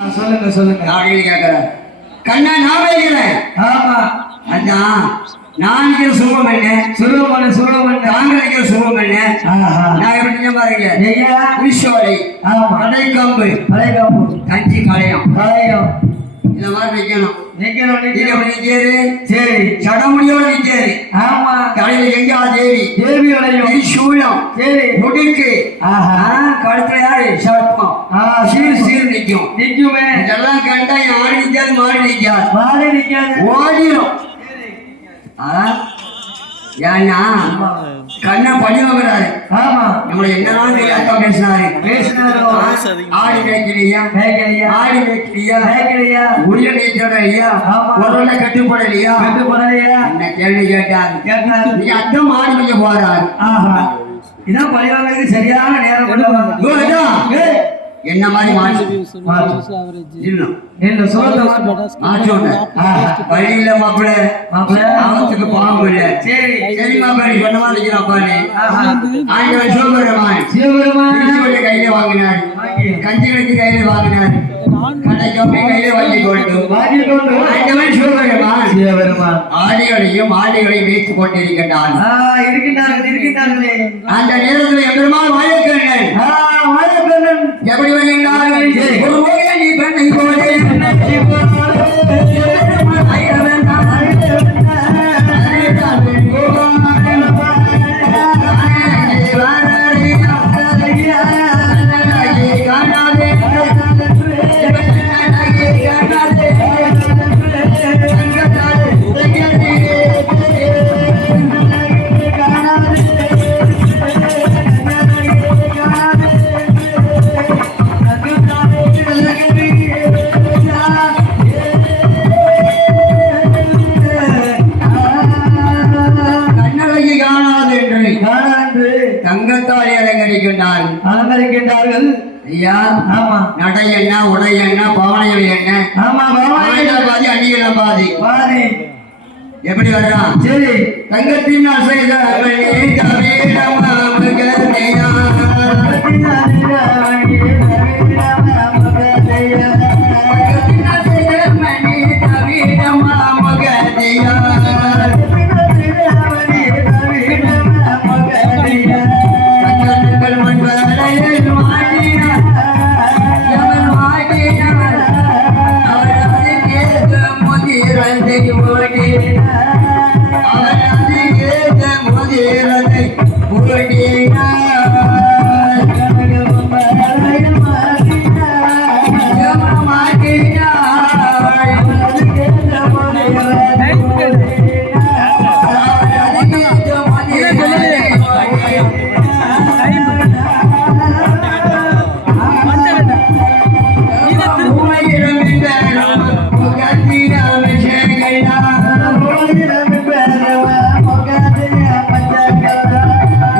சொல்லுங்க சொல்லுங்க அப்படின்னு கேட்கிறேன். கண்ணா நான் வைக்கிறேன். ஆமா அதான் நான் இருக்கிற சுகம் என்ன, சுலபமான சுலபமான தாங்க இருக்கிற சுகம் என்ன. நான் எப்படி பாருங்க, ஐயா புளிசோலை, ஆமா கடைக்காம்பு, கலைகாப்பு கஞ்சி கலையம், கலையம் இந்த மாதிரி வைக்கணும். நிக்கணும் நீங்க நிக்கணும் நிச்சேரு, சரி சடமுடியோடு நிச்சேரு. ஆமா தலையில எங்கா தேவி, தேவியோடையும் சூழம், சரி முடிக்கு, கழுத்துல யாரு சர்ப்பம், சீர் சீர் நிக்கும். நிக்குமே இதெல்லாம் கண்டா ஆடி நிக்காது, மாடி நிக்காது, மாறி நிக்காது ஓடிடும். ஏன்னா கண்ணா பழி வாங்குறாரு. ஆமா நம்மளை என்னதான் தெரியாத பேசினாரு. ஆடி மேய்க்கலையா, மேய்க்கலையா ஆடி மேய்க்கலையா, மேய்க்கலையா உரிய நீச்சலையா, உடல கட்டுப்படலையா, கட்டுப்படையா என்ன கேள்வி கேட்டாரு. கேட்டாரு நீ அத்தம் ஆடி மேய்க்க போறாரு. ஆஹா இதான் பழிவாங்கிறதுக்கு சரியான நேரம் பண்ணுவாங்க என்ன மாதிரி மாற்றி இந்த சோழத்தை மாற்றோட வழியில மாப்பிள்ள அவத்துக்கு பாம்பு இல்ல. சரி சரி மாப்பிள்ளை சொன்ன மாதிரி இருக்கிறான் பாரு. ஆண்டவன் சிவபெருமான் சிவபெருமான் கையில வாங்கினார், கஞ்சிகளுக்கு கையில வாங்கினார், கடைக்கு கையில வாங்கி கொண்டு ஆண்டவன் சிவபெருமான் சிவபெருமான் ஆடிகளையும் ஆடிகளையும் வைத்துக் கொண்டிருக்கின்றான். இருக்கின்றார்கள் இருக்கின்றார்களே அந்த நேரத்தில் எம்பெருமான் வாயக்கண்ணன் வாழப்பெண்ணன் எப்படி வருகின்றார்கள்? ஒரு முறை நீ பெண்ணை போலே தங்கத்தால் அலங்கரிக்கின்றார்கள். ஐயா ஆமா நடை என்ன, உடை என்ன, பவனைகள் என்ன, ஆமா பாதி அணிகள் பாதி பாதி எப்படி வர்றான்? சரி தங்கத்தின் அசைத